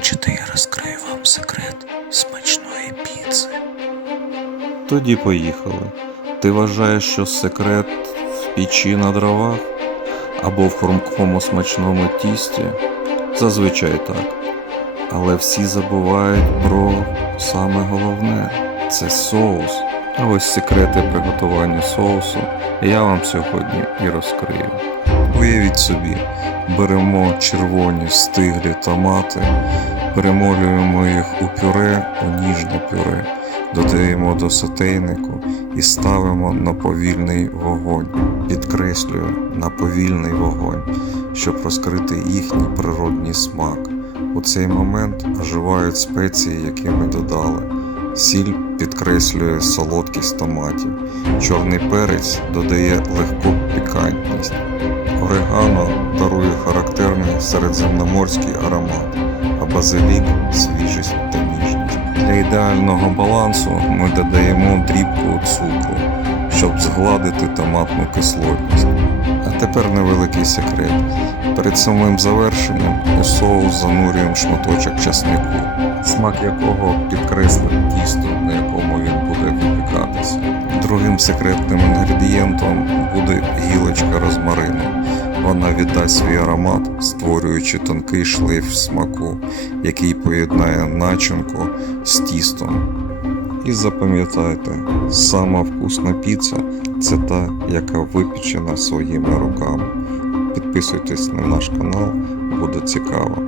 Хочете, я розкрию вам секрет смачної піци? Тоді поїхали. Ти вважаєш, що секрет в печі на дровах або в хрумкому смачному тісті? Зазвичай так. Але всі забувають про саме головне це соус. А ось секрети приготування соусу я вам сьогодні і розкрию. Уявіть собі, беремо червоні стиглі томати, перемолюємо їх у пюре, у ніжне пюре, додаємо до сотейнику і ставимо на повільний вогонь. Підкреслюю на повільний вогонь, щоб розкрити їхній природній смак. У цей момент оживають спеції, які ми додали. Сіль підкреслює солодкість томатів. Чорний перець додає легку пікантність. Середземноморський аромат, а базилік свіжість та ніжність. Для ідеального балансу ми додаємо дрібку цукру, щоб згладити томатну кислотність. А тепер невеликий секрет. Перед самим завершенням у соус занурюємо шматочок часнику, смак якого підкреслить тісто, на якому він буде випікатися. Другим секретним інгредієнтом буде розмарину. Вона віддасть свій аромат, створюючи тонкий шлейф смаку, який поєднає начинку з тістом. І запам'ятайте, сама вкусна піца це та, яка випічена своїми руками. Підписуйтесь на наш канал, буде цікаво.